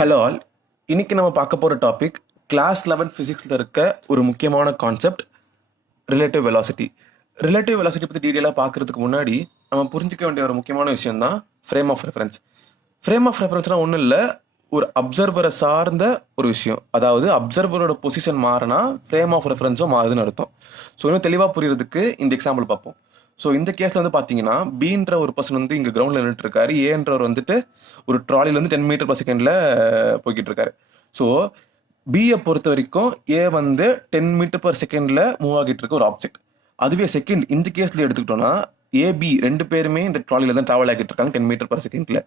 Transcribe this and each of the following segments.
Hello all. இன்னைக்கு நம்ம பார்க்க போகிற டாபிக் கிளாஸ் 11 ஃபிசிக்ஸில் இருக்க ஒரு முக்கியமான concept relative velocity. Relative velocity பற்றி டீட்டெயிலாக பார்க்குறதுக்கு முன்னாடி நம்ம புரிஞ்சிக்க வேண்டிய ஒரு முக்கியமான விஷயம் தான் frame of reference. Frame of ரெஃபரன்ஸ்னால் ஒன்றும் இல்லை, ஒரு அப்சர்வரை சார்ந்த ஒரு விஷயம். அதாவது அப்சர்வரோட பொசிஷன் மாறினா ஃப்ரேம் ஆஃப் ரெஃபரன்ஸும் மாறுதுன்னு அர்த்தம். ஸோ இன்னும் தெளிவாக புரியறதுக்கு இந்த எக்ஸாம்பிள் பார்ப்போம். ஸோ இந்த கேஸில் வந்து பார்த்தீங்கன்னா பீன்ற ஒரு பர்சன் வந்து இங்கே கிரவுண்டில் நின்றுட்டு இருக்காரு, ஏன்றவர் வந்துட்டு ஒரு ட்ராலிலேருந்து 10 மீட்டர் பர் செகண்டில் போய்கிட்டு இருக்காரு. ஸோ பியை பொறுத்த வரைக்கும் ஏ வந்து 10 மீட்டர் பர் செகண்டில் மூவ் ஆகிட்டு இருக்க ஒரு ஆப்ஜெக்ட். அதுவே செகண்ட் இந்த கேஸில் எடுத்துக்கிட்டோம்னா ஏபி ரெண்டு பேருமே இந்த ட்ராலியில் தான் ட்ராவல் ஆகிட்டு இருக்காங்க 10 மீட்டர் பர் செகண்டில்.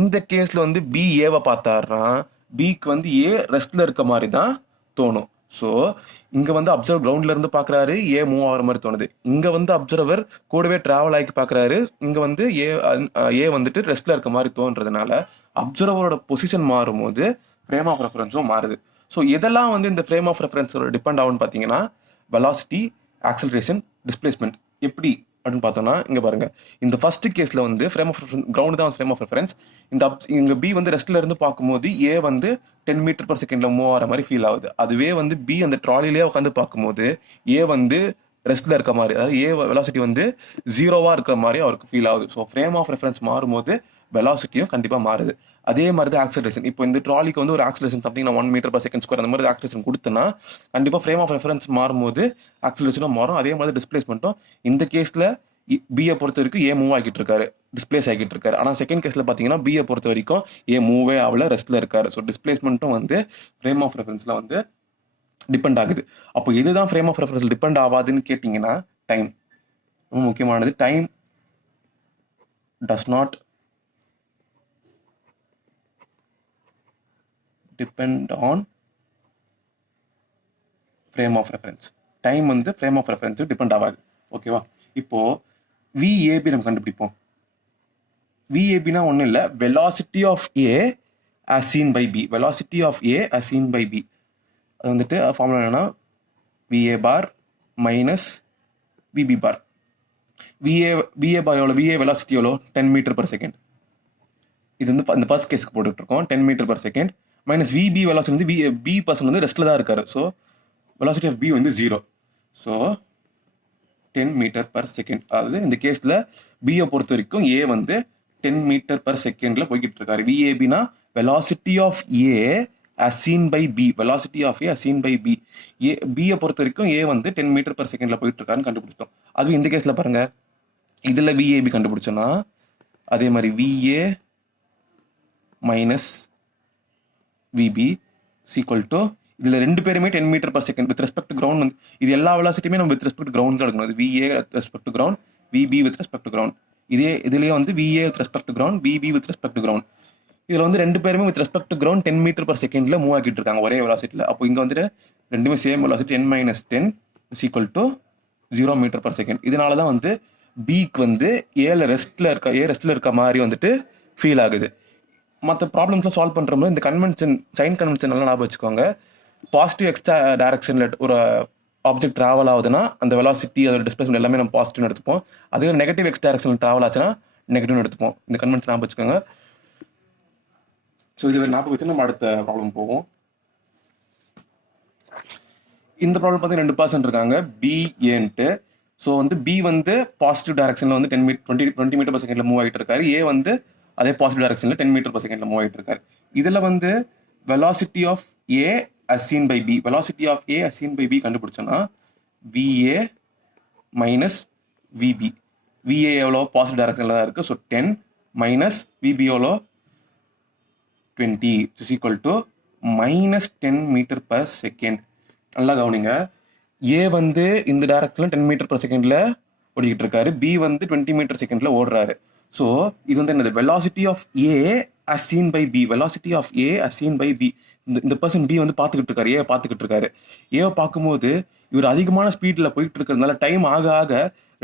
இந்த கேஸில் வந்து பி ஏவை பார்த்தாருன்னா பிக்கு வந்து ஏ ரெஸ்ட்ல இருக்க மாதிரி தான் தோணும். ஸோ இங்கே வந்து அப்சர்வர் கிரவுண்ட்ல இருந்து பார்க்குறாரு, ஏ மூவ் ஆகிற மாதிரி தோணுது. இங்கே வந்து அப்சர்வர் கூடவே ட்ராவல் ஆகி பார்க்குறாரு, இங்கே வந்து ஏ வந்துட்டு ரெஸ்ட்ல இருக்க மாதிரி தோன்றதுனால அப்சர்வரோட பொசிஷன் மாறும்போது ஃப்ரேம் ஆஃப் ரெஃபரன்ஸும் மாறுது. ஸோ இதெல்லாம் வந்து இந்த ஃப்ரேம் ஆஃப் ரெஃபரன்ஸோட டிபெண்ட் ஆகும்னு பார்த்தீங்கன்னா வெலாசிட்டி, ஆக்சலரேஷன், டிஸ்பிளேஸ்மெண்ட். எப்படி அப்படின்னு பார்த்தோம்னா இங்கே பாருங்க, இந்த ஃபர்ஸ்ட் கேஸில் வந்து ஃப்ரேம் ஆஃப் ரெஃபரன்ஸ் கிரவுண்ட் தான் ஃப்ரேம் ஆஃப் ரெஃபரன்ஸ். இங்கே பி வந்து ரெஸ்ட்ல இருந்து பார்க்கும்போது ஏ வந்து 10 மீட்டர் பர் செகண்ட்ல மூவ் ஆகிற மாதிரி ஃபீல் ஆகுது. அதுவே வந்து பி அந்த ட்ராலிலே உட்காந்து பார்க்கும்போது ஏ வந்து ரெஸ்ட்ல இருக்க மாதிரி, அதாவது ஏ வெலாசிட்டி வந்து ஜீரோவா இருக்கிற மாதிரி அவருக்கு ஃபீல் ஆகுது. ஸோ ஃப்ரேம் ஆஃப் ரெஃபரன்ஸ் மாறும்போது வெலாசிட்டியும் கண்டிப்பாக மாறுது. அதே மாதிரி தான் ஆக்சலரேஷன். இப்போ இந்த ட்ராலிக்கு வந்து ஒரு ஆக்சலரேஷன் சம்திங் நான் 1 மீட்டர் பர் செகண்ட் ஸ்கொயர் அந்த மாதிரி ஆக்சலரேஷன் கொடுத்தேன்னா கண்டிப்பாக ஃப்ரேம் ஆஃப் ரெஃபரன்ஸ் மாறும்போது ஆக்சலரேஷனும் மாறும். அதே மாதிரி டிஸ்பிளேஸ்மெண்ட்டும் இந்த கேஸில் பியை பொறுத்த வரைக்கும் ஏ மூவ் ஆகிட்டு இருக்காரு, டிஸ்பிளேஸ் ஆகிட்டு இருக்காரு. ஆனால் செகண்ட் கேஸில் பார்த்தீங்கன்னா பியை பொறுத்த வரைக்கும் ஏ மூவே ஆகல, ரெஸ்ட்ல இருக்காரு. ஸோ டிஸ்பிளேஸ்மெண்ட்டும் வந்து ஃப்ரேம் ஆஃப் ரெஃபரன்ஸ்ல வந்து டிபெண்ட் ஆகுது. அப்போ இதுதான் ஃப்ரேம் ஆஃப் ரெஃபரன்ஸ் டிபெண்ட் ஆகாதுன்னு கேட்டிங்கன்னா டைம் ரொம்ப முக்கியமானது. Time does not depend on frame of reference. Time வந்து ஃப்ரேம் ஆஃப் ரெஃபரன்ஸ் டிபெண்ட் ஆகாது. ஓகேவா? இப்போ விஏபி நம்ம கண்டுபிடிப்போம். விஏபினா ஒன்றும் இல்லை, velocity of A as seen by b. Velocity of A as seen by b அது வந்துட்டு ஃபார்முலா என்னன்னா VA bar minus VB bar. VA bar எவ்வளோ? விஏ வெலாசிட்டி எவ்வளோ? 10 மீட்டர் பர் செகண்ட். இது வந்து இந்த ஃபர்ஸ்ட் கேஸ்க்கு போட்டுட்டு இருக்கோம் 10 metre per second minus VB velocity வந்து பி பர்சன் வந்து ரெஸ்ட்ல தான் இருக்காரு. ஸோ வெலாசிட்டி ஆஃப் பி வந்து 0. So 10 metre per second. அதாவது இந்த கேஸில் பியை பொறுத்த வரைக்கும் ஏ வந்து 10 மீட்டர் பர் செகண்ட்ல போய்கிட்டு இருக்காரு. விஏபினா velocity of A as seen by b. Velocity of A as seen by b. A பியை பொறுத்த வரைக்கும் ஏ வந்து 10 மீட்டர் பர் செகண்ட்ல போயிட்டு இருக்காருன்னு கண்டுபிடிச்சோம். அதுவும் இந்த கேஸில் பாருங்க, இதில் விஏபி கண்டுபிடிச்சோன்னா அதே மாதிரி VA minus VB equal to இதில் ரெண்டு பேருமே 10 metre per second with respect ground வந்து இது எல்லா வெலாசிட்டியுமே நம்ம வித் ரெஸ்பெக்ட் கிரவுண்ட் தான் எடுக்கணும். அது VA with respect ground, VB with respect ground. இதுலேயே வந்து VA with respect ground, VB with respect ground. இதில் வந்து ரெண்டு பேருமே with respect ground 10 metre per செகண்ட்ல மூவ் ஆகிட்டு இருக்காங்க ஒரே வெலாசிட்டியில். அப்போ இங்கே வந்துட்டு ரெண்டுமே same velocity 10 minus 10 equal to 0 meter per second. இதனால தான் வந்து பிக்கு வந்து ஏ ரெஸ்ட்ல இருக்க மாதிரி வந்துட்டு ஃபீல் ஆகுது. மற்ற ப்ராப்ளம்ஸ்லாம் சால்வ் பண்ணுற மாதிரி இந்த கன்வென்ஷன், சைன் கன்வென்ஷன் எல்லாம் ஞாபகம் வச்சுக்கோங்க. பாசிட்டிவ் எக்ஸ்ட்ரா டைரக்ஷனில் ஒரு ஆப்ஜெக்ட் ட்ராவல் ஆகுதுன்னா அந்த வெலாசிட்டி அதோட டிஸ்பிளேஸ்மெண்ட் எல்லாமே நம்ம பாசிட்டிவ்னு எடுத்துப்போம். அதே நெகட்டிவ் எக்ஸ் டைரக்ஷனில் ட்ராவல் ஆச்சுன்னா நெகட்டிவ்னு எடுத்துப்போம். இந்த கன்வென்ஷன் ஞாபகம் வச்சுக்கோங்க. ஸோ இது ஞாபகம் வச்சு நம்ம அடுத்த ப்ராப்ளம் போவோம். இந்த ப்ராப்ளம் பார்த்து 2 பர்சன் இருக்காங்க பி ஏன்ட்டு. ஸோ வந்து பி வந்து பாசிட்டிவ் டைரக்ஷனில் வந்து 20 மீட்டர் பர் செகண்ட்ல மூவ் ஆகிட்டு இருக்காரு. ஏ வந்து அதே பாசிட்டிவ் டைரக்ஷனில் 10 மீட்டர் பர் செகண்ட்ல மூவ் ஆகிட்டு இருக்காரு. இதில் வந்து velocity of A as seen by b. Velocity of A as seen by b கண்டுபிடிச்சோன்னா விஏ மைனஸ் விபி. விஏ எவ்வளோ? பாசிட்டிவ் டைரக்ஷனில் தான் இருக்குது. ஸோ 10 மைனஸ் விபி எவ்வளோ? 20 is equal to minus 10 metre per second. நல்லா கவனிங்க, ஏ வந்து இந்த டைரக்ஷனில் 10 மீட்டர் பர் செகண்ட்ல ஓடிக்கிட்டு இருக்காரு, பி வந்து 20 மீட்டர் செகண்ட்ல ஓடுறாரு. ஸோ இது வந்து என்னது? Velocity of A as seen by b. Velocity of A as seen by b. இந்த பர்சன் பி வந்து பார்த்துக்கிட்டு இருக்காரு, ஏ பார்த்துக்கிட்டு இருக்காரு. ஏவை பார்க்கும்போது இவர் அதிகமான ஸ்பீடில் போயிட்டு இருக்கிறதுனால டைம் ஆக ஆக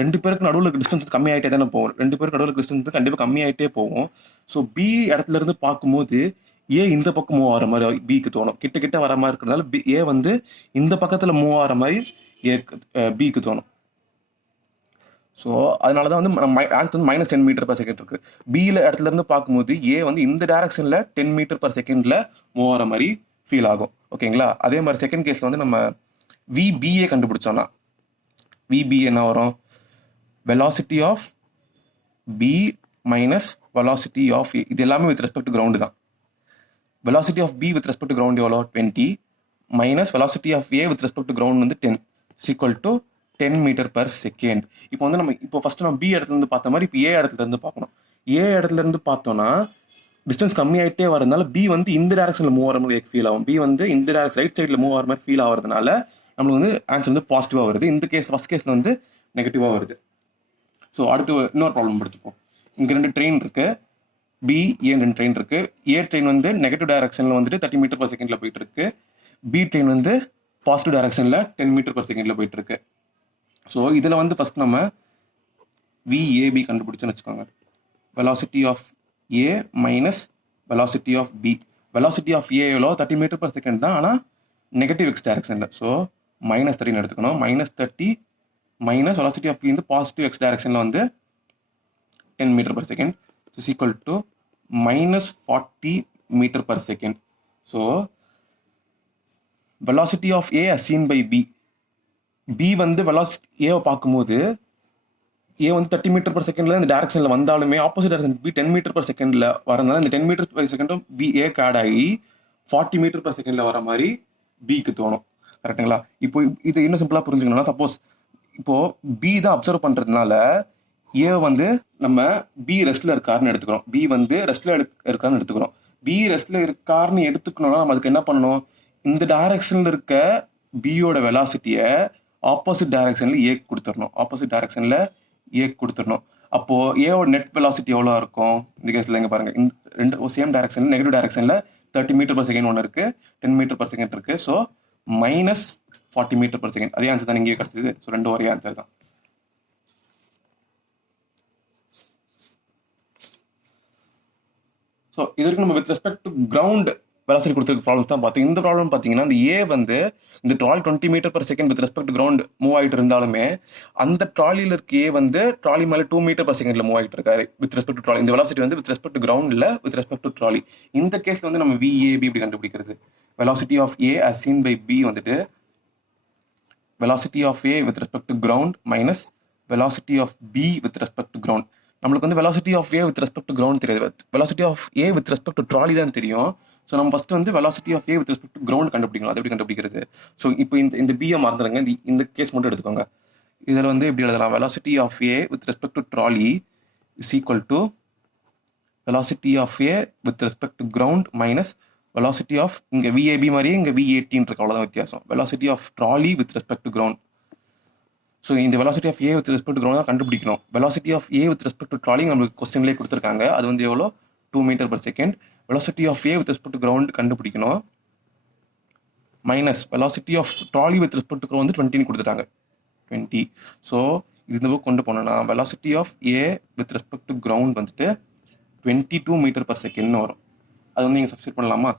ரெண்டு பேருக்கு நடுவில் டிஸ்டன்ஸ் கம்மியாயிட்டே தானே போகும். ரெண்டு பேருக்கு நடுவில் டிஸ்டன்ஸ் கண்டிப்பாக கம்மியாயிட்டே போகும். ஸோ பி இடத்துல இருந்து பார்க்கும்போது ஏ இந்த பக்கம் மூவ் ஆகிற மாதிரி பிக்கு தோணும். கிட்ட கிட்ட வர மாதிரி இருக்கிறதுனால ஏ வந்து இந்த பக்கத்தில் மூவ் ஆகிற மாதிரி பிக்கு தோணும். ஸோ அதனால தான் வந்து ஆன்சர் வந்து -10 மீட்டர் பர் செகண்ட் இருக்குது. பியில் இடத்துல இருந்து பார்க்கும்போது ஏ வந்து இந்த டைரக்ஷனில் 10 மீட்டர் பர் செகண்டில் மூவ் ஆகிற மாதிரி ஃபீல் ஆகும். ஓகேங்களா? அதே மாதிரி செகண்ட் கேஸில் வந்து நம்ம விபிஏ கண்டுபிடிச்சோன்னா விபி என்ன வரும்? Velocity of B minus velocity of A. இது எல்லாமே வித் ரெஸ்பெக்ட் டு கிரவுண்டு தான். Velocity of B with respect to ground எவ்வளோ? 20 minus velocity of A with respect to ground வந்து 10 equal to 10 metre per second. இப்போ வந்து நம்ம இப்போ first நம்ம பி இடத்துல இருந்து பார்த்த மாதிரி இப்போ ஏ இடத்துல இருந்து பார்க்கணும். ஏ இடத்துல இருந்து பார்த்தோம்னா டிஸ்டன்ஸ் கம்மியாயிட்டே வரதுனால பி வந்து இந்த டைரக்ஷனில் மூவ் ஆகிற மாதிரி ஃபீல் ஆகும். பி வந்து இந்த டைரக்ஷன் ரைட் சைடில் மூவ் ஆகிற மாதிரி ஃபீல் ஆகிறதுனால நம்மளுக்கு வந்து ஆன்சர் வந்து பாசிட்டிவாக வருது. இந்த கேஸ் ஃபர்ஸ்ட் கேஸில் வந்து நெகட்டிவாக வருது. ஸோ அடுத்து இன்னொரு ப்ராப்ளம் எடுத்துப்போம். இங்கே 2 ட்ரெயின் இருக்கு, பி ஏ 2 ட்ரெயின் இருக்கு. ஏ ட்ரெயின் வந்து நெகட்டிவ் டைரக்ஷனில் வந்துட்டு 30 மீட்டர் பர் செகண்டில் போயிட்டு இருக்கு. பி ட்ரெயின் வந்து பாசிட்டிவ் டைரக்ஷனில் 10 மீட்டர் பர் செகண்டில் போயிட்டு இருக்கு. ஸோ இதில் வந்து ஃபர்ஸ்ட் நம்ம விஏபி கண்டுபிடிச்சோன்னு வச்சுக்கோங்க. Velocity of A minus velocity of B. Velocity of A எவ்வளோ? 30 மீட்டர் பர் செகண்ட் தான், ஆனால் நெகட்டிவ் எக்ஸ் டைரக்ஷனில். ஸோ -30 எடுத்துக்கணும். -30 மைனஸ் வெலாசிட்டி ஆஃப் பி வந்து பாசிட்டிவ் எக்ஸ் டைரக்ஷனில் வந்து 10 metre per second is equal to -40 meter per second. So velocity of A as seen by B. B வந்து velocity ஏவை பார்க்கும்போது ஏ வந்து 30 மீட்டர் பர் செகண்ட்ல இந்த டைரக்ஷனில் வந்தாலுமே opposite direction B 10 metre per செகண்டில் வரதுனால இந்த 10 மீட்டர் பர் செகண்டும் பி ஏக்கு ஆட் ஆகி 40 மீட்டர் பர் செகண்டில் வர மாதிரி பிக்கு தோணும். கரெக்டுங்களா? இப்போ இது இன்னும் சிம்பிளாக புரிஞ்சுக்கணும்னா, சப்போஸ் இப்போ பி தான் அப்சர்வ் பண்ணுறதுனால ஏ வந்து நம்ம பி ரெஸ்ட்ல இருக்காருன்னு எடுத்துக்கிறோம். பி வந்து ரெஸ்ட்ல இருக்காருன்னு எடுத்துக்கிறோம். பி ரெஸ்ட்ல இருக்காருன்னு எடுத்துக்கணும்னா நம்ம அதுக்கு என்ன பண்ணணும்? இந்த டைரக்ஷன்ல இருக்க பியோட வெலாசிட்டியை ஆப்போசிட் டைரக்ஷன்ல ஏக்கு கொடுத்துடணும். ஆப்போசிட் டைரக்ஷன்ல ஏக்கு கொடுத்துடணும். அப்போ ஏவோட நெட் வெலாசிட்டி எவ்வளோ இருக்கும்? இந்த கேஸ்ல இங்கே பாருங்க, இந்த ரெண்டு சேம் டைரக்ஷன்ல நெகட்டிவ் டைரக்ஷன்ல 30 மீட்டர் பர் செகண்ட் ஒன்று இருக்கு, 10 மீட்டர் பர் செகண்ட் இருக்கு. So -40 meter per second. அதே ஆன்சர் தான் இங்கே கிடைச்சது. ஸோ ரெண்டு ஒரே ஆன்சர் தான். ஸோ இது வரைக்கும் நம்ம with respect to ground velocity கொடுத்துருக்க ப்ராப்ளம்ஸ் தான் பார்த்தோம். இந்த ப்ராப்ளம் பார்த்தீங்கன்னா இந்த ஏ வந்து இந்த trolley 20 meter per second with respect to ground move ஆகிட்டு இருந்தாலுமே அந்த ட்ராலியில் இருக்க ஏ வந்து ட்ராலி மேலே 2 மீட்டர் பர் செகண்ட்ல மூவ் ஆகிட்டு இருக்காரு வித் ரெஸ்பெக்ட் டு ட்ராலி. இந்த வெலாசிட்டி வந்து வித் ரெஸ்பெக்ட் டு கிரவுண்டில் வித் ரெஸ்பெக்ட் டு ட்ராலி. இந்த கேஸில் வந்து நம்ம விஏபி இப்படி கண்டுபிடிக்கிறது. Velocity of A as seen by B வந்துட்டு velocity of A with respect to ground minus velocity of B with respect to ground. நம்மளுக்கு வந்து velocity of A with respect to ground தெரியாது, velocity of A with respect to trolley தான் தெரியும். So நம்ம first வந்து velocity of A with respect to ground கண்டுபிடிக்கணும். அது எப்படி கண்டுபிடிக்கிறது? ஸோ இப்போ இந்த பிஏ மறந்துடுங்க, இந்த கேஸ் மட்டும் எடுத்துக்கோங்க. இதில் வந்து எப்படி எழுதலாம்? Velocity of A with respect to trolley is equal to velocity of A with respect to ground minus velocity of இங்கே விஏபி மாதிரியே இங்கே V18 இருக்கு, அவ்வளோதான் வித்தியாசம். Velocity of trolley with respect to ground. So இந்த velocity of A with respect to ground தான் கண்டுபிடிக்கணும். Velocity of A with respect to trolley நம்மளுக்கு கொஸ்டின்லேயே கொடுத்துருக்காங்க. அது வந்து எவ்வளோ? 2 metre per second. Velocity of A with respect to ground கண்டுபிடிக்கணும். Minus velocity of trolley with respect to ground வந்து 20 கொடுத்துட்டாங்க, 20. ஸோ இது இந்த புக் கொண்டு போனோம்னா velocity of A with respect to ground வந்துட்டு 22 மீட்டர் பர் செகண்ட்னு வரும். அது வந்து நீங்கள் சப்ஸ்டிட் பண்ணலாமா?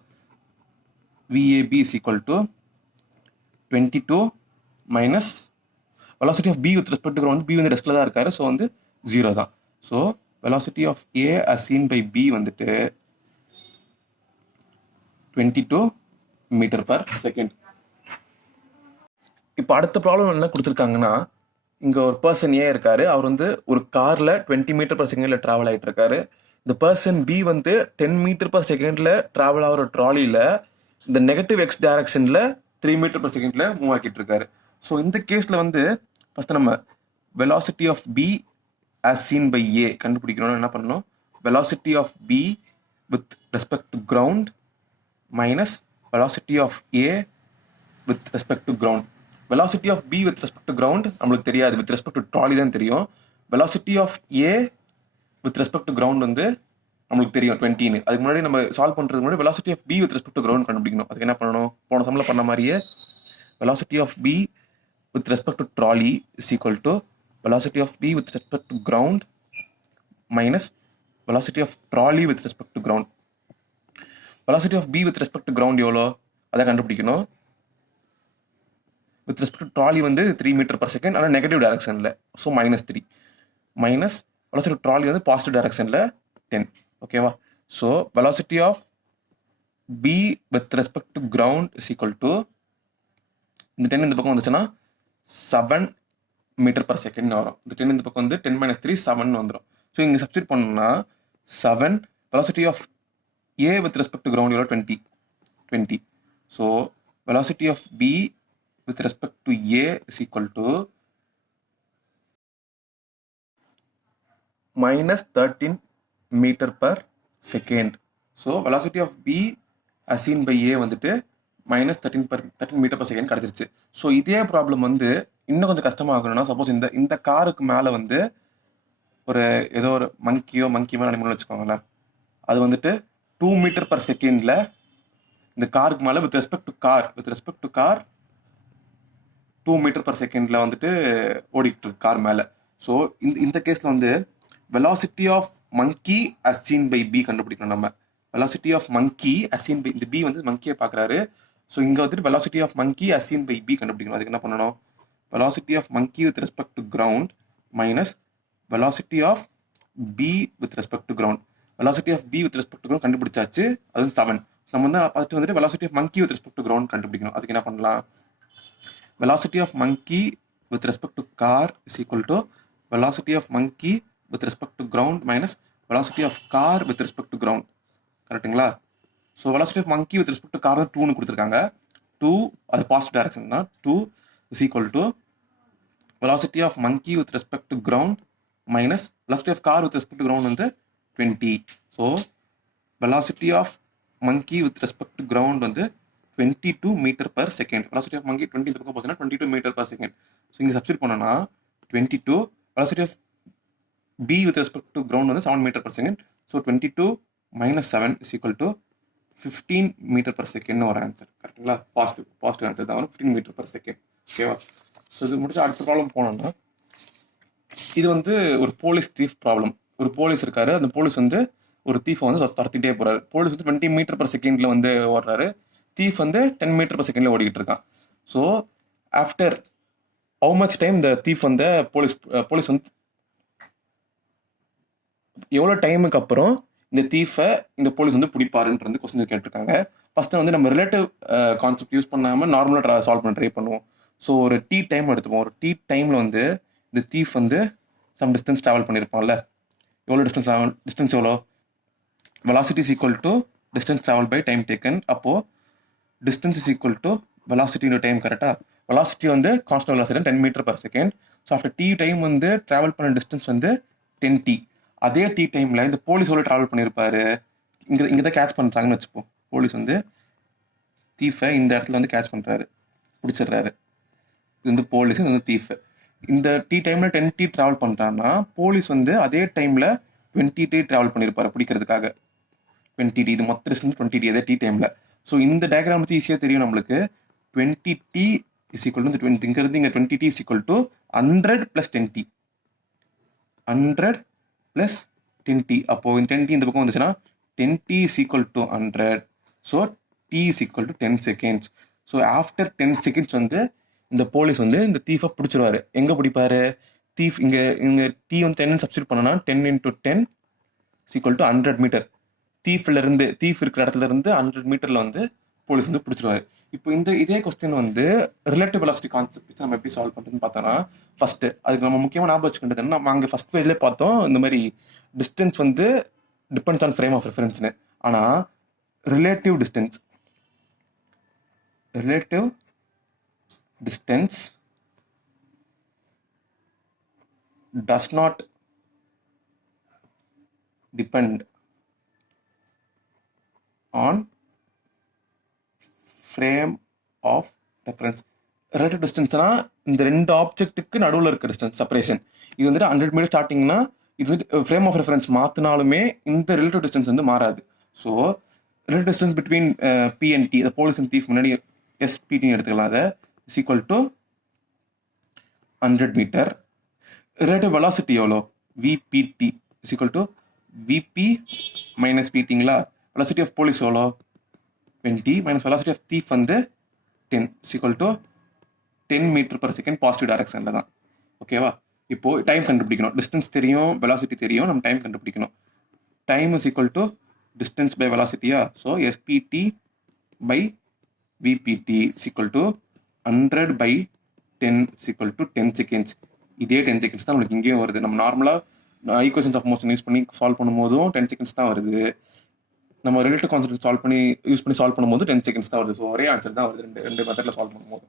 VAB is equal to 22 minus velocity of B with respect to ground. B வந்து ரெஸ்ட்ல தான் இருக்காரு, ஸோ வந்து 0 தான். So velocity of A as seen by B வந்துட்டு 22 மீட்டர் பர் செகண்ட். இப்போ அடுத்த ப்ராப்ளம் என்ன கொடுத்துருக்காங்கன்னா, இங்கே ஒரு பர்சன் ஏ இருக்காரு. அவர் வந்து ஒரு காரில் 20 மீட்டர் பர் செகண்டில் ட்ராவல் ஆகிட்டு இருக்காரு. இந்த பர்சன் பி வந்து 10 மீட்டர் பர் செகண்டில் ட்ராவல் ஆகிற ட்ராலியில் இந்த நெகட்டிவ் எக்ஸ் டைரக்ஷனில் 3 மீட்டர் பர் செகண்டில் மூவ் ஆக்கிட்டு இருக்காரு. ஸோ இந்த கேஸில் வந்து ஃபஸ்ட்டு நம்ம velocity of B as seen by A கண்டுபிடிக்கணும்னு என்ன பண்ணணும்? Velocity of B with respect to ground minus velocity of A with respect to ground. Velocity of B with respect to ground நம்மளுக்கு தெரியாது, with respect to trolley தான் தெரியும். Velocity of A with respect to ground வந்து நம்மளுக்கு தெரியும் 20ன்னு. அதுக்கு முன்னாடி நம்ம சால்வ் பண்ணுறதுக்கு முன்னாடி velocity of B with respect to ground கண்டுபிடிக்கணும். அதுக்கு என்ன பண்ணணும்? போன சம்மில் பண்ண மாதிரியே velocity of B with respect to trolley is equal to velocity of b with respect to ground minus velocity of trolley with respect to ground. velocity of b with respect to ground எவ்வளோ? அதை கண்டுபிடிக்கணும். With respect to trolley வந்து 3 meter per second, ஆனால் negative டைரக்ஷனில். So -3 minus velocity trolley வந்து positive டைரக்ஷனில் 10. ஓகேவா? So velocity of B with respect to ground is equal to இந்த 10 இந்த பக்கம் வந்துச்சுன்னா 7 மீட்டர் பர் செகண்ட் வரும். இந்த 10 இந்த பக்கம் வந்து 10 - 3 7 வந்துடும். ஸோ இங்கே சப்ஸ்டிட் பண்ணோம்னா 7 velocity of A with respect to ground equal 20. So velocity of B with respect to A is equal to -13 meter per second. So velocity of B as seen by A வந்துட்டு -13 meter per second கிடைச்சிருச்சு. So இதே problem வந்து இன்னும் கொஞ்சம் கஷ்டமாகணும்னா, suppose இந்த காருக்கு மேலே வந்து ஏதோ ஒரு மங்கி மேலே அனிமல்னு வச்சுக்கோங்களேன். அது வந்துட்டு 2 மீட்டர் பர் செகண்ட்ல இந்த காருக்கு மேலே with respect to car 2 metre per செகண்ட்ல வந்துட்டு ஓடிக்கிட்டு இருக்கு கார் மேலே. ஸோ இந்த கேஸில் வந்து velocity of monkey as seen by B கண்டுபிடிக்கணும் நம்ம. Velocity of monkey as seen by, இந்த பி வந்து மங்கியை பார்க்குறாரு. ஸோ இங்கே வந்துட்டு velocity of monkey as seen by B கண்டுபிடிக்கணும். அதுக்கு என்ன பண்ணணும்? Velocity of monkey with respect to ground minus velocity of B with respect to ground. Velocity of B with respect to ground கண்டுபிடிச்சாச்சு, அது 7. நம்ம வந்து ஃபர்ஸ்ட் வந்துட்டு velocity of monkey with respect to ground கண்டுபிடிக்கணும். அதுக்கு என்ன பண்ணலாம்? Velocity of monkey with respect to car is equal to velocity of monkey with respect to ground minus velocity of car with respect to ground. கரெக்டுங்களா? So velocity of monkey with respect to car தான் 2ன்னு கொடுத்துருக்காங்க. 2 அது positive direction தான். 2 is equal to velocity of monkey with respect to ground minus velocity of car with respect to ground வந்து 20. So velocity of monkey with respect to ground வந்து 22 metre per second. Velocity of monkey 20 பக்கம் போச்சுன்னா 22 metre per second. So இங்கே substitute பண்ணோன்னா 22. Velocity of B with respect to ground வந்து 7 metre per second. So 22 - 7 is equal to 15 metre per செகண்ட்னு ஒரு answer. கரெக்டுங்களா? Positive answer தான் வரும், 15 மீட்டர் பர் செகண்ட். ஓகேவா? ஸோ இது முடிச்சு அடுத்த ப்ராப்ளம் போனோம்னா, இது வந்து ஒரு போலீஸ் தீஃப் ப்ராப்ளம். ஒரு போலீஸ் இருக்காரு. அந்த போலீஸ் வந்து ஒரு தீஃபை வந்து துரத்திட்டே போறாரு. போலீஸ் வந்து 20 மீட்டர் பர் செகண்ட்ல வந்து ஓடுறாரு. தீஃப் வந்து 10 மீட்டர் பர் செகண்ட்ல ஓடிக்கிட்டு இருக்கான். So after how much time இந்த தீஃப் வந்து போலீஸ் வந்து எவ்வளோ டைமுக்கு அப்புறம் இந்த தீஃபை இந்த போலீஸ் வந்து பிடிப்பாருன்றது கொஸ்டின் கேட்டிருக்காங்க. ஃபர்ஸ்ட் வந்து நம்ம ரிலேட்டிவ் கான்செப்ட் யூஸ் பண்ணாமல் நார்மலாக சால்வ் பண்ண ட்ரை பண்ணுவோம். ஸோ ஒரு டி டைம் எடுத்துப்போம். ஒரு டி டைமில் வந்து இந்த தீஃப் வந்து சம் டிஸ்டன்ஸ் ட்ராவல் பண்ணியிருப்பான்ல. எவ்வளோ டிஸ்டன்ஸ் எவ்வளோ? Velocity is equal to distance travel by time taken. அப்போது distance is equal to velocity into time. கரெக்டாக? வெலாசிட்டி வந்து constant velocity 10 metre per second. So after t time வந்து travel பண்ண distance வந்து 10t. அதே D டைமில் இந்த போலீஸ் எவ்வளோ ட்ராவல் பண்ணியிருப்பாரு? இங்கே தான் கேட்ச் பண்ணுறாங்கன்னு வச்சுப்போம். போலீஸ் வந்து தீஃபை இந்த இடத்துல வந்து கேட்ச் பண்ணுறாரு, பிடிச்சிடுறாரு. இது வந்து போலீஸ், இது வந்து தீஃபு. இந்த டி டைமில் 10t ட்ராவல் பண்ணுறான்னா போலீஸ் வந்து அதே டைமில் 20t ட்ராவல் பண்ணியிருப்பாரு பிடிக்கிறதுக்காக. 20t, இது மொத்த டிஸ்டன்ஸ் 20t அதே டி டைமில். ஸோ இந்த டயக்ராம் வச்சு ஈஸியாக தெரியும் நம்மளுக்கு. 20t இஸ் ஈக்குவல் டு 20, இங்கேருந்து இங்கே 20t is equal to 100 + 10t. 100 + 10t. அப்போது இந்த 10t இந்த பக்கம் வந்துச்சுன்னா 10t is equal to 100. So t is equal to 10 seconds. So after 10 seconds வந்து இந்த போலீஸ் வந்து இந்த தீஃபை பிடிச்சிருவாரு. எங்கே பிடிப்பாரு? தீஃப் இங்கே டி வந்து 10 சப்ஸ்டிட் பண்ணனா 10 × 10 is equal to 100 meter. Thief இருக்கிற இடத்துல இருந்து 100 மீட்டரில் வந்து போலீஸ் வந்து பிடிச்சிருவாரு. இப்போ இதே கொஸ்டின் வந்து ரிலேட்டிவ் வெலாசிட்டி கான்செப்ட் வச்சு நம்ம எப்படி சால்வ் பண்ணுறதுன்னு பார்த்தோன்னா, ஃபர்ஸ்ட் அதுக்கு நம்ம முக்கியமாக ஞாபகம் வச்சுக்கிட்டது என்ன, நம்ம அங்கே ஃபர்ஸ்ட் பேஜ்லேயே பார்த்தோம் இந்த மாதிரி டிஸ்டன்ஸ் வந்து டிபெண்ட்ஸ் ஆன் ஃப்ரேம் ஆஃப் ரெஃபரன்ஸ்னு. ஆனால் relative distance does not depend on frame of reference. Relative டிஸ்டன்ஸ்னா இந்த ரெண்டு ஆப்ஜெக்ட்டுக்கு நடுவில் இருக்க டிஸ்டன்ஸ் செப்பரேஷன். இது வந்துட்டு 100 மீட்டர் ஸ்டார்டிங்னா இது வந்து ஃப்ரேம் ஆஃப் ரெஃபரன்ஸ் மாற்றினாலுமே இந்த ரிலேட்டிவ் டிஸ்டன்ஸ் வந்து மாறாது. So relative distance between B and T, police and thief முன்னாடி எஸ்பிடின்னு எடுத்துக்கலாம். அதை is equal to 100 metre. Relative velocity எவ்வளோ? V B T is equal to V B minus பிடிங்களா. வெலாசிட்டி ஆஃப் போலீஸ் எவ்வளோ? 20 மைனஸ் வெலாசிட்டி ஆஃப் தீஃப் வந்து 10 is equal to 10 metre per second positive டைரக்ஷனில் தான். ஓகேவா? இப்போ டைம் கண்டுபிடிக்கணும். டிஸ்டன்ஸ் தெரியும், வெலாசிட்டி தெரியும், நம்ம டைம் கண்டுபிடிக்கணும். Time is equal to distance by வெலாசிட்டியா? So S B T by V B T is equal to 100 by 10 is equal to 10 seconds. இதே 10 seconds தான் உங்களுக்கு இங்கேயும் வருது. நம்ம நார்மலாக ஈக்குவேஷன்ஸ் ஆஃப் மோஷன் யூஸ் பண்ணி சால்வ் பண்ணும்போதும் 10 seconds தான் வருது. நம்ம ரிலேட்டிவ் கான்செப்ட் யூஸ் பண்ணி சால்வ் பண்ணும்போது 10 seconds தான் வருது. ஸோ ஒரே ஆன்சர் தான் வருது ரெண்டு மெத்தடில் சால்வ் பண்ணும்போது.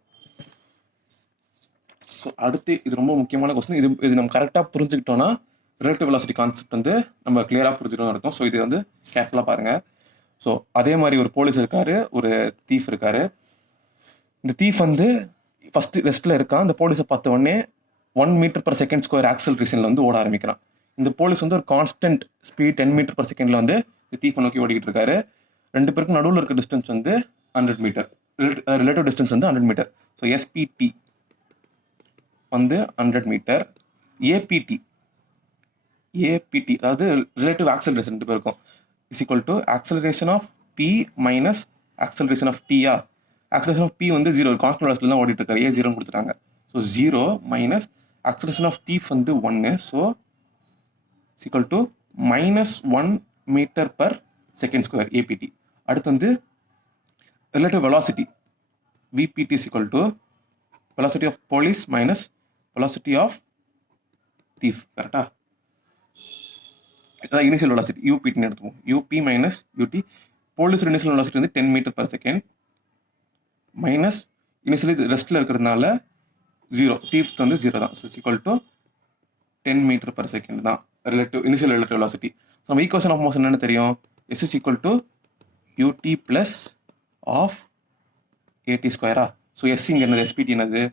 ஸோ அடுத்து இது ரொம்ப முக்கியமான கொஸ்டின். இது நம்ம கரெக்டாக புரிஞ்சுக்கிட்டோம்னா ரிலேட்டிவ் வெலாசிட்டி கான்செப்ட் வந்து நம்ம கிளியராக புரிஞ்சுக்கிட்டோம்னு அர்த்தம். ஸோ இது வந்து கேர்ஃபுல்லாக பாருங்கள். ஸோ அதே மாதிரி ஒரு போலீஸ் இருக்காரு, ஒரு தீஃப் இருக்காரு. இந்த தீஃப் வந்து ஃபர்ஸ்ட் ரெஸ்ட்ல இருக்கான். இந்த போலீஸை பார்த்த உடனே 1 மீட்டர் பர் செகண்ட் ஸ்கொயர் ஆக்சலரேஷன்ல வந்து ஓட ஆரம்பிக்கிறான். இந்த போலீஸ் வந்து ஒரு கான்ஸ்டன்ட் ஸ்பீட் 10 மீட்டர் பர் செகண்ட்ல வந்து இந்த தீஃபை நோக்கி ஓடிக்கிட்டு இருக்காரு. ரெண்டு பேருக்கும் நடுவில் இருக்க டிஸ்டன்ஸ் வந்து 100 மீட்டர். ரிலேட்டிவ் டிஸ்டன்ஸ் வந்து 100 மீட்டர். ஸோ எஸ்பிடி வந்து 100 மீட்டர். ஏபிடி அதாவது ரிலேட்டிவ் ஆக்சலரேஷன் ரெண்டு பேருக்கும் is equal to acceleration of B minus acceleration of டியா. ஆக்சலரேஷன் ஆஃப் பி வந்து 0, கான்ஸ்டன்ட் வெலாசிட்டில தான் ஓடிட்டு இருக்காரு. A0 கொடுத்துட்டாங்க. So 0 minus acceleration of thief வந்து 1. So equal to -1 metre per second square A B T. அடுத்து வந்து relative velocity V B T is equal to velocity of police minus velocity of thief. கரெக்டா? அதான் இனிஷியல் வெலாசிட்டி யூபிடின்னு எடுத்துப்போம். UP minus UT. Police initial velocity வந்து 10 metre per second minus initially ரெஸ்ட்டில் இருக்கிறதுனால 0, thief வந்து 0 தான். So equal to 10 metre per second தான் initial relative velocity. So நம்ம ஈக்குவேஷன் ஆஃப் மோஷன் என்னன்னு தெரியும்? S is equal to UT plus half AT ஸ்கொயரா? ஸோ எஸ் இங்கே என்னது? எஸ்பிடி என்னது?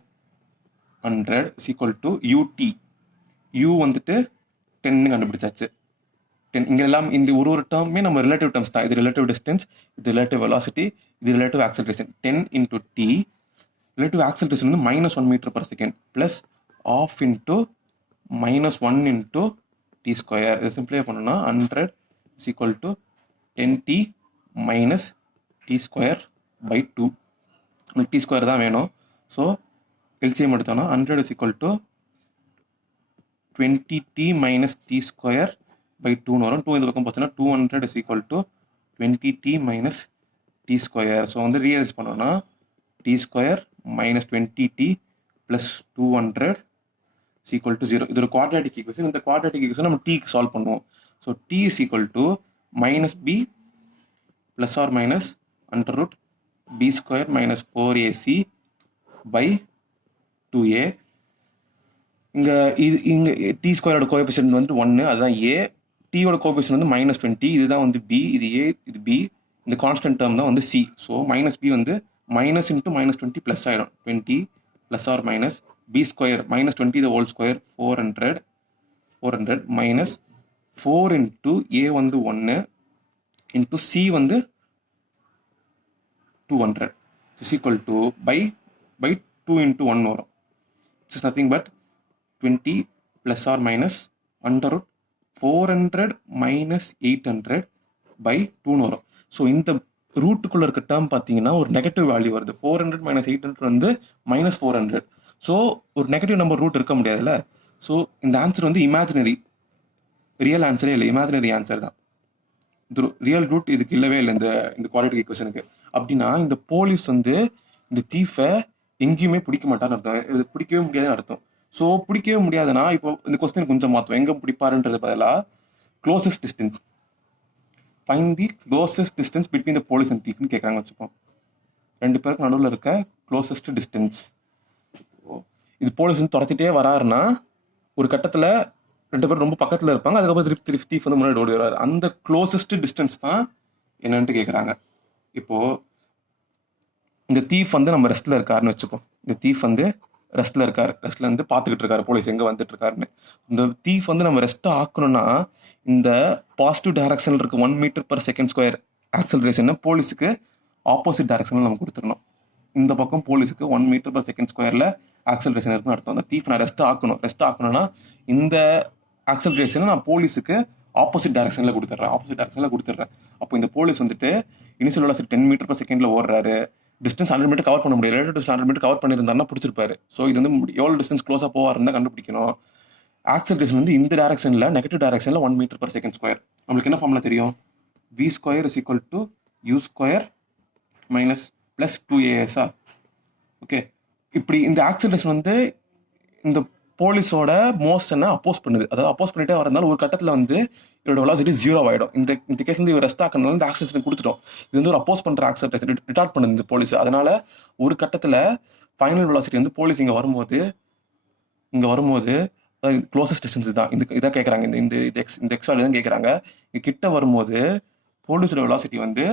100 is equal to UT. U வந்துட்டு 10 கண்டுபிடிச்சாச்சு. 10 இங்கே எல்லாம் இந்த ஒரு டேர்மே நம்ம ரிலேட்டிவ் டேர்ம்ஸ் தான். இது ரிலேட்டிவ் டிஸ்டன்ஸ், இது ரிலேட்டிவ் வெலாசிட்டி, இது relative acceleration. 10 into t. Relative acceleration வந்து -1 metre per second plus half into -1 into t square. இது சிம்பிளை பண்ணோம்னா 100 is equal to 10t minus t square by 2. T square தான் வேணும். So LCM எடுத்தோம்னா 100 is equal to 20t minus t square by 2 வரும். 2 இந்த பக்கம் போச்சுன்னா 200 is equal to 20t minus t square. So வந்து ரீஅரேஞ்ச் பண்ணோம்னா t square minus 20t plus 200 is equal to 0. இது ஒரு குவாட்ராட்டிக் ஈக்குவேஷன். இந்த குவாட்ராட்டிக் ஈக்குவேஷன் நம்ம t சால்வ் பண்ணுவோம். So t is equal to minus b plus or minus under root b square minus 4ac by 2a. இங்கே D ஸ்கொயரோட coefficient வந்து 1, அதுதான் ஏ. டீயோட coefficient வந்து -20, இதுதான் வந்து பி, இது ஏ, இது பி. இந்த கான்ஸ்டன்ட் டேர்ம் தான் வந்து சி. ஸோ மைனஸ் பி வந்து மைனஸ் இன்ட்டு -20 ப்ளஸ் ஆகிடும். 20 plus or minus B square -20 the whole square 400 minus 4 into A வந்து 1 இன்ட்டு சி வந்து 200 is equal to by 2 into 1 வரும். It's is nothing but 20 plus or minus under root 400 minus 800 by 2 வரும். So இந்த ரூட்டுக்குள்ள இருக்க term பார்த்தீங்கன்னா ஒரு negative value வருது. 400 minus 800 வந்து -400. ஸோ ஒரு நெகட்டிவ் நம்பர் ரூட் இருக்க முடியாதுல்ல. ஸோ இந்த ஆன்சர் வந்து இமேஜினரி, ரியல் ஆன்சரே இல்லை, இமேஜினரி ஆன்சர் தான். இது ரியல் ரூட் இதுக்கு இல்லவே இல்லை இந்த குவாட்ராட்டிக் ஈக்குவேஷனுக்கு. அப்படின்னா இந்த போலீஸ் வந்து இந்த தீஃபை எங்கேயுமே பிடிக்க மாட்டான்னு அர்த்தம். இது பிடிக்கவே முடியாதுன்னு அர்த்தம். ஸோ பிடிக்கவே முடியாதுன்னா இப்போ இந்த கொஸ்டின் கொஞ்சம் மாற்றுவோம். எங்கே பிடிப்பாருன்றது பதிலாக closest distance, find the closest distance between the police and தீஃப்னு கேட்குறாங்க வச்சுப்போம். ரெண்டு பேருக்கு நடுவில் இருக்க க்ளோசஸ்ட் டிஸ்டன்ஸ். இது போலீஸ் வந்து துரத்திட்டே வராருன்னா ஒரு கட்டத்தில் ரெண்டு பேரும் ரொம்ப பக்கத்தில் இருப்பாங்க. அதுக்கப்புறம் தீஃப் வந்து முன்னாடி ஓடி வராரு. அந்த க்ளோசஸ்ட் டிஸ்டன்ஸ் தான் என்னன்ட்டு கேட்குறாங்க. இப்போது இந்த தீஃப் வந்து நம்ம ரெஸ்ட்டில் இருக்காருன்னு வச்சுப்போம். இந்த தீஃப் வந்து ரெஸ்ட்டில் இருக்கார், ரெஸ்ட்டில் வந்து பார்த்துக்கிட்டு இருக்காரு போலீஸ் எங்கே வந்துட்டு இருக்காருன்னு. இந்த தீஃப் வந்து நம்ம ரெஸ்ட்டை ஆக்கணும்னா இந்த பாசிட்டிவ் டைரக்ஷனில் இருக்க 1 மீட்டர் பர் செகண்ட் ஸ்கொயர் ஆக்சலரேஷனை போலீஸுக்கு ஆப்போசிட் டைரக்ஷனில் நம்ம கொடுத்துடணும். இந்த பக்கம் போலீஸுக்கு 1 மீட்டர் பர் செகண்ட் ஸ்கொயரில் ஆக்சலரேஷன் இருக்குன்னு அர்த்தம். அந்த தீஃப் நான் ரெஸ்ட்டை ஆக்கணும்னா இந்த ஆக்சலரேஷனை நான் போலீஸுக்கு ஆப்போசிட் டைரக்ஷனில் கொடுத்துட்றேன். அப்போ இந்த போலீஸ் வந்துட்டு இனிஷியல் வெலாசிட்டி 10 மீட்டர் பர் செகண்டில் ஓடுறாரு. டிஸ்டன்ஸ் 100 மீட்டர் கவர் பண்ண முடியாது, ரிலேட்டிவ் டிஸ்டன்ஸ் 100 மீட்டர் கவர் பண்ணியிருந்தாருன்னா பிடிச்சிருப்பாரு. ஸோ இது வந்து எவ்வளோ டிஸ்டன்ஸ் க்ளோஸாக போவார் இருந்தால் கண்டுபிடிக்கணும். ஆக்சலரேஷன் வந்து இந்த டைரக்ஷனில் நெகட்டிவ் டைரக்ஷனில் 1 மீட்டர் per second ஸ்கொயர். நம்மளுக்கு என்ன ஃபார்முலா தெரியும்? v square is equal to u square minus plus 2as. Okay, இப்படி இந்த ஆக்சலரேஷன் வந்து இந்த போலீஸோட மோஷனை அப்போஸ் பண்ணுது. அதாவது அப்போஸ் பண்ணிட்டே வரதுனால ஒரு கட்டத்தில் வந்து இதோட வெலாசிட்டி 0 ஆகிடும். இந்த கேஸ் வந்து இவர் ரெஸ்ட் ஆக்கிறதுனால இந்த ஆக்சலரேஷன் கொடுத்துட்டோம். இது வந்து ஒரு அப்போஸ் பண்ணுற ஆக்சலரேஷன், ரிட்டார்ட் பண்ணுது இந்த போலீஸ். அதனால ஒரு கட்டத்தில் ஃபைனல் வெலாசிட்டி வந்து போலீஸ் இங்கே வரும்போது க்ளோசஸ்ட் டிஸ்டன்ஸ் தான் இதான் கேட்குறாங்க. இந்த எக்ஸ் வேல்யூ தான் கேட்குறாங்க. இங்கே கிட்ட வரும்போது போலீஸோட வெலாசிட்டி வந்து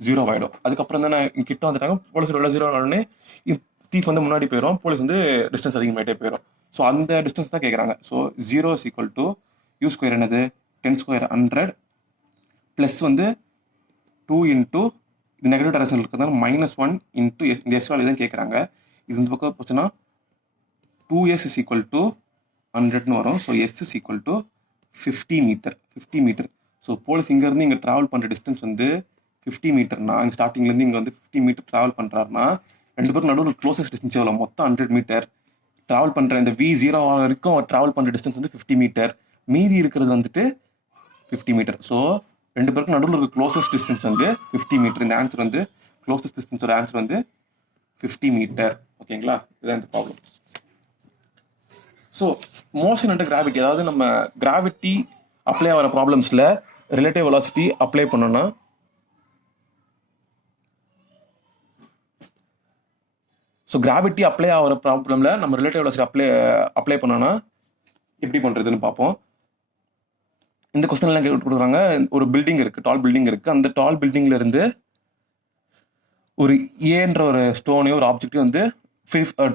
0 ஆகிடும். அதுக்கப்புறம் தான் நான் கிட்ட வந்துட்டாங்க, போலீஸோட வெலா 0 ஆனோடனே தீஃப் வந்து முன்னாடி போயிடும், போலீஸ் வந்து டிஸ்டன்ஸ் அதிகமாகிட்டே போயிடும். ஸோ அந்த டிஸ்டன்ஸ் தான் கேட்குறாங்க. So 0 is equal to u square என்னது 10 ஸ்கொயர் 100 ப்ளஸ் வந்து 2 இன்ட்டு இது நெகட்டிவ் டைரக்ஷன் இருக்கிறதுனால -1 இன்ட்டு இந்த எஸ் வேல்யூ தான் கேட்குறாங்க. இது இந்த பக்கம் போச்சுன்னா 2s இஸ் ஈக்குவல் டு 100ன்னு வரும். So S is equal to 50 meter. So police இங்கேருந்து இங்கே ட்ராவல் பண்ணுற டிஸ்டன்ஸ் வந்து 50 மீட்டர்னா, இங்கே ஸ்டார்டிங்லேருந்து இங்கே வந்து 50 மீட்டர் ட்ராவல் பண்ணுறாருன்னா ரெண்டு பேரும் நடுவில் க்ளோசஸ்ட் டிஸ்டன்ஸ் எவ்வளோ? மொத்தம் 100 மீட்டர். ட்ராவல் பண்ணுற இந்த v0 வரைக்கும் ட்ராவல் பண்ணுற டிஸ்டன்ஸ் வந்து 50 மீட்டர். மீதி இருக்கிறது வந்துட்டு 50 மீட்டர். ஸோ ரெண்டு பேருக்கும் நடுவில் இருக்க க்ளோசஸ்ட் டிஸ்டன்ஸ் வந்து 50 மீட்டர். இந்த ஆன்சர் வந்து க்ளோசஸ்ட் டிஸ்டன்ஸோட ஆன்சர் வந்து 50 மீட்டர். ஓகேங்களா? இதுதான் இந்த problem. So motion and gravity, அதாவது நம்ம கிராவிட்டி அப்ளை ஆகிற ப்ராப்ளம்ஸில் ரிலேட்டிவ் வெலாசிட்டி அப்ளை பண்ணோன்னா கிராவிட்டி அப்ளை ஆகிற ப்ராப்ளமில் நம்ம ரிலேட்டிவ் வெலாசிட்டி அப்ளை பண்ணோன்னா எப்படி பண்ணுறதுன்னு பார்ப்போம். இந்த கொஸ்டின்லாம் கொடுக்குறாங்க. ஒரு பில்டிங் இருக்குது, டால் பில்டிங் இருக்குது. அந்த டால் பில்டிங்கில் இருந்து ஒரு ஏன்ற ஒரு ஸ்டோனையும் ஒரு ஆப்ஜெக்டையும் வந்து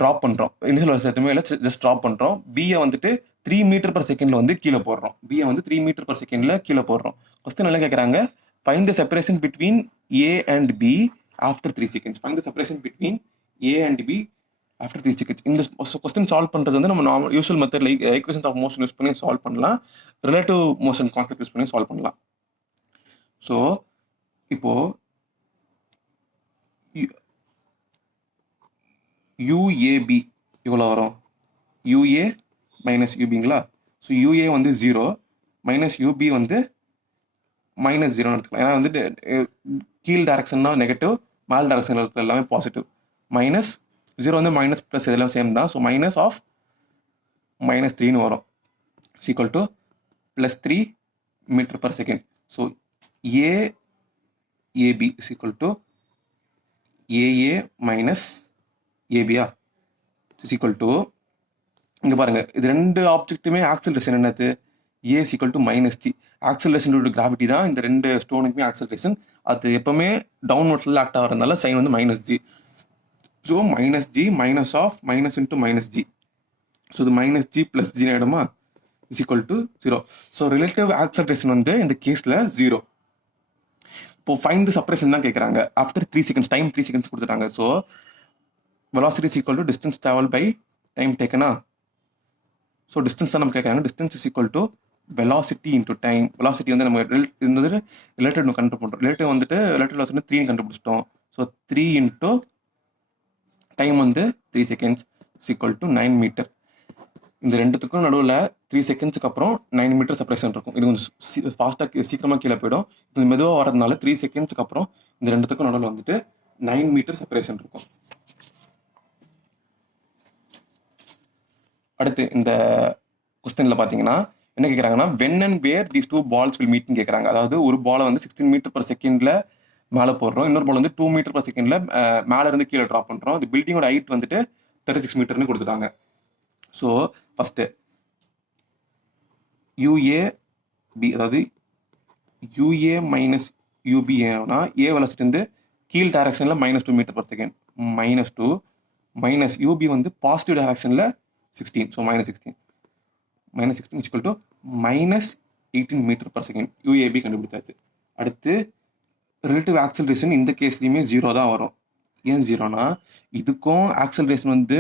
ட்ராப் பண்ணுறோம். இனிஷியல் வெலாசிட்டி எதுவுமே இல்லை, ஜஸ்ட் ட்ராப் பண்ணுறோம். பியை வந்துட்டு 3 மீட்டர் per செகண்டில் வந்து கீழே போடுறோம். பியை வந்து 3 மீட்டர் per செகண்டில் கீழே போடுறோம். கொஸ்டின் எல்லாம் கேட்குறாங்க, find the separation between A and B after 3 seconds. Find the separation between A and B after 3 seconds. இந்த கொஸ்டின் சால்வ் பண்ணுறது வந்து நம்ம normal usual method equations of motion use பண்ணி சால்வ் பண்ணலாம், ரிலேட்டிவ் மோஷன் கான்செப்ட் யூஸ் பண்ணி solve பண்ணலாம். So இப்போது UAB இவ்வளோ வரும், UA மைனஸ் யூபிங்களா? ஸோ UA வந்து 0 மைனஸ் UB வந்து -0 எடுத்துக்கலாம். ஏன்னா வந்துட்டு கீழ் டைரக்ஷன்னா நெகட்டிவ், மேல் டைரக்ஷனில் இருக்கிற எல்லாமே பாசிட்டிவ். -0 வந்து மைனஸ் ப்ளஸ் இதெல்லாம் சேம் தான். ஸோ மைனஸ் ஆஃப் -3ன்னு வரும், equal to +3 metre per second. So AAB is equal to AA minus ஏபியா இஸ் ஈக்குவல் டு, இங்கே பாருங்கள், இது ரெண்டு ஆப்ஜெக்ட்டுமே ஆக்சலரேஷன் என்னது? A is equal to -g. Acceleration due gravity தான் இந்த ரெண்டு ஸ்டோனுக்குமே ஆக்சலரேஷன். அது எப்பவுமே டவுன்வர்ட்ஸில் ஆக்ட் ஆகிறதுனால சைன் வந்து -g. So -g minus of minus into -g. So இது -g + g ஆகிடுமா, is equal to 0. So relative acceleration வந்து இந்த கேஸில் 0. இப்போ ஃபைண்ட் த செப்பரேஷன் தான் கேட்குறாங்க. ஆஃப்டர் 3 செகண்ட்ஸ், டைம் 3 செகண்ட்ஸ் கொடுத்துட்டாங்க. So velocity is equal to distance traveled by time taken. So distance தான் நம்ம கேட்குறாங்க. distance is equal to velocity into time. velocity வந்து நம்ம இருந்தது ரிலேட்டிவ் நம்ம கண்டுபிடிச்சோம். ரிலேட்டிவ் வந்துட்டு ரிலேட்டிவ் velocity 3 கண்டுபிடிச்சிட்டோம். ஸோ 3 இன்ட்டு டைம் வந்து 3 seconds is equal to 9 meter. இந்த ரெண்டுத்துக்கும் நடுவில் 3 செகண்ட்ஸுக்கு அப்புறம் 9 மீட்டர் செப்பரேஷன் இருக்கும். இது கொஞ்சம் ஃபாஸ்ட்டாக சீக்கிரமாக கீழே போயிடும். இது மெதுவாக வரதுனால 3 செகண்ட்ஸுக்கு அப்புறம் இந்த ரெண்டுத்துக்கும் நடுவில் வந்துட்டு 9 மீட்டர் செப்பரேஷன் இருக்கும். அடுத்து இந்த கொஸ்டினில் பார்த்தீங்கன்னா என்ன கேட்குறாங்கன்னா, when and where these 2 balls will meetன்னு கேட்குறாங்க. அதாவது ஒரு பாலை வந்து 16 மீட்டர் per செகண்டில் மேலே போடுறோம், இன்னொரு பால் வந்து 2 மீட்டர் per செகண்டில் மேலே இருந்து கீழே ட்ராப் பண்ணுறோம். இந்த பில்டிங்கோட ஹைட் வந்துட்டு 36 மீட்டர்னு கொடுத்துட்டாங்க. ஸோ ஃபஸ்ட்டு UAB, அதாவது UA மைனஸ் UB ஏன்னா ஏ வெலாசிட்டி வந்து கீழ் டைரக்ஷனில் -2 meter per second, -2 minus UB வந்து பாசிட்டிவ் டைரக்ஷனில் 16. So -16 is equal to -18 meter per second. UAB கண்டுபிடிச்சாச்சு. அடுத்து ரிலேட்டிவ் ஆக்சலரேஷன் இந்த கேஸ்லையுமே 0 தான் வரும். ஏன் 0னா, இதுக்கும் ஆக்சலரேஷன் வந்து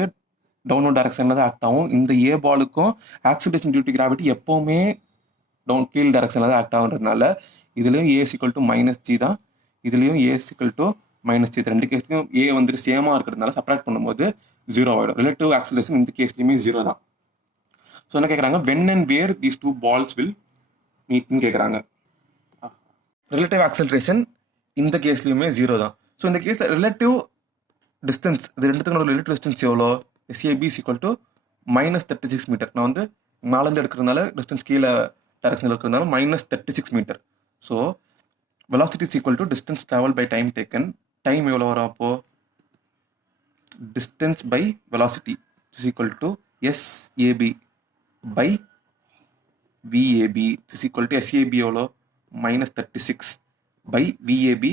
டவுன்வர்ட் டைரக்ஷனில் தான் ஆக்ட் ஆகும். இந்த ஏ பாலுக்கும் ஆக்சலரேஷன் டியூ டு கிராவிட்டி எப்போவுமே கீழ் டைரக்ஷனில் தான் ஆக்ட் ஆகுன்றதுனால இதுலேயும் A is equal to -g தான், இதுலேயும் A is equal to minus G. ரெண்டு கேஸ்லையும் ஏ வந்துட்டு சேமாக இருக்கிறதுனால சப்ராக்ட் பண்ணும்போது 0 ஆகிடும். ரிலேட்டிவ் ஆக்சிலரேஷன் இந்த கேஸ்லையுமே 0 தான். ஸோ என்ன கேட்குறாங்க, when and where these two balls will மீட்னு கேட்குறாங்க. ரிலேட்டிவ் ஆக்சிலரேஷன் இந்த கேஸ்லையுமே 0 தான். ஸோ இந்த கேஸில் ரிலேட்டிவ் டிஸ்டன்ஸ், இது ரெண்டுத்துக்கு ரிலேட்டிவ் டிஸ்டன்ஸ் எவ்வளோ, SAB is equal to -36 meter. நான் வந்து மேலேருந்து எடுக்கிறதுனால டிஸ்டன்ஸ் கீழே டைரக்ஷனில் இருக்கிறதுனால -36 meter. So velocity is equal to distance travel by time taken. Time எவ்வளோ வரும் அப்போது, distance by velocity is equal to SAB by VAB is equal to SAB எவ்வளோ -36 by VAB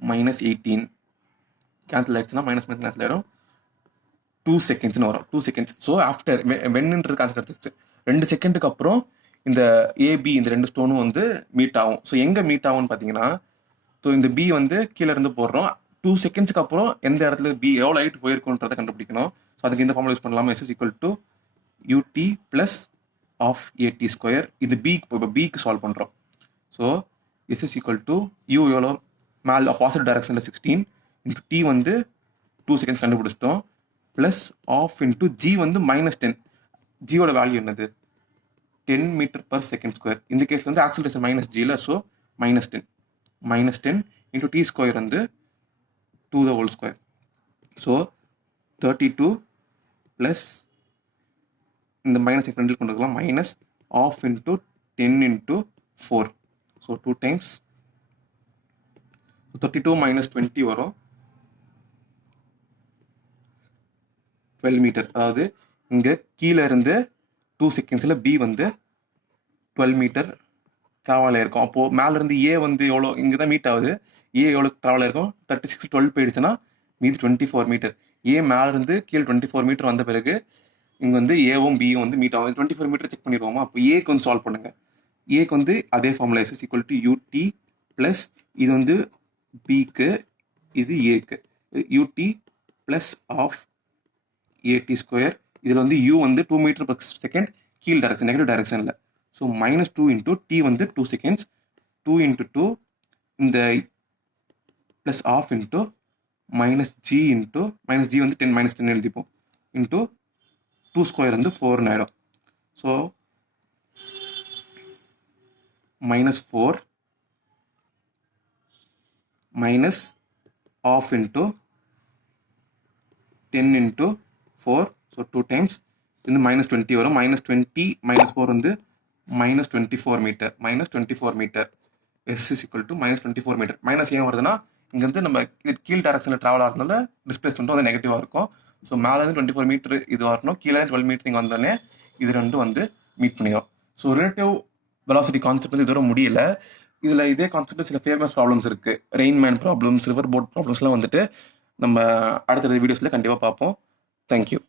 -18. கேன்சல் ஆயிடுச்சுன்னா மைனஸ் கேன்சல் ஆகிடும். 2 செகண்ட்ஸ்னு வரும். 2 செகண்ட்ஸ். ஸோ ஆஃப்டர் வென்னுன்றது கான்செப்ட் கிடச்சிச்சு. 2 செகண்டுக்கு அப்புறம் இந்த ஏபி இந்த ரெண்டு ஸ்டோனும் வந்து மீட் ஆகும். ஸோ எங்கே மீட் ஆகும்னு பார்த்தீங்கன்னா, ஸோ இந்த பி வந்து கீழே இருந்து போடுறோம். 2 செகண்ட்ஸ்க்கு அப்புறம் எந்த இடத்துல பி எவ்வளோ ஹைட் போயிருக்குன்றதை கண்டுபிடிக்கணும். ஸோ அதுக்கு இந்த ஃபார்முலா யூஸ் பண்ணலாமா, S is equal to UT plus of AT square. இது பிக்கு இப்போ பிக்கு சால்வ் பண்ணுறோம். So S is equal to U எவ்வளோ, மேலே ஆப்போசிட் டைரக்ஷனில் 16 இன்ட்டு T வந்து 2 செகண்ட்ஸ் கண்டுபிடிச்சிட்டோம், ப்ளஸ் ஆஃப் இன்ட்டு G வந்து -10. ஜியோட வேல்யூ என்னது, 10 மீட்டர் பர் செகண்ட் ஸ்கொயர். இந்த கேஸில் வந்து ஆக்சிலரேஷன் -Gல, ஸோ -10 இன்ட்டு T ஸ்கொயர் வந்து 2 the whole square. So 32 plus இந்த மைனஸ் ரெண்டில் கொண்டு வரலாம், minus half into 10 into 4. So 2 times 32 - 20 வரும், 12 மீட்டர். அதாவது இங்கே கீழே இருந்து 2 செகண்ட்ஸில் பி வந்து 12 மீட்டர் ட்ராவல் ஆயிருக்கும். அப்போது மேலேருந்து ஏ வந்து எவ்வளோ, இங்கே தான் மீட் ஆகுது, ஏ எவ்வளோ ட்ராவல் ஆயிருக்கும், 36 12 போயிடுச்சுன்னா மீது 24 மீட்டர். ஏ மேலேருந்து கீழே 24 மீட்டர் வந்த பிறகு இங்கே வந்து ஏவும் பியும் வந்து மீட் ஆகும். 24 மீட்டர் செக் பண்ணிடுவோமா. அப்போ ஏக்கு வந்து சால்வ் பண்ணுங்கள். ஏக்கு வந்து அதே formula S is equal to UT plus இது வந்து பிக்கு, இது ஏக்கு, UT plus half AT square. இதில் வந்து U வந்து 2 மீட்டர் பர் செகண்ட் கீழ் டைரக்ஷன், நெகட்டிவ் டைரக்ஷனில். ஸோ -2 இன்ட்டு T வந்து 2 செகண்ட்ஸ், 2 இன்ட்டு 2 இந்த plus half into -G into -G வந்து 10 -10 எழுதிப்போம், இன்ட்டு 2 ஸ்கொயர் வந்து 4 ஆகிடும். So -4 minus half into 10 into 4. So 2 times இந்த -20 வரும், -20 -4 வந்து -24 meter, -24 meter. S is equal to -24 meter. Minus ஏன் வருதுன்னா, இங்கேருந்து நம்ம கீழ் டைரக்ஷனில் ட்ராவல் ஆகிறதுனால டிஸ்பிளேஸ்மெண்ட்டும் வந்து நெகட்டிவாக இருக்கும். ஸோ மேலேருந்து 24 மீட்டர் இது வரணும், கீழே 12 மீட்டர் இங்கே வந்தோடனே இது ரெண்டும் வந்து மீட் பண்ணிடும். ஸோ ரிலேட்டிவ் வெலாசிட்டி கான்செப்ட் வந்து இதோட முடியல. இதில் இதே கான்செப்ட் சில ஃபேமஸ் ப்ராப்ளம்ஸ் இருக்குது, ரெயின்மேன் ப்ராப்ளம்ஸ், ரிவர் போட் ப்ராப்ளம்ஸ்லாம் வந்துட்டு நம்ம அடுத்த வீடியோஸில் கண்டிப்பாக பார்ப்போம். தேங்க்யூ.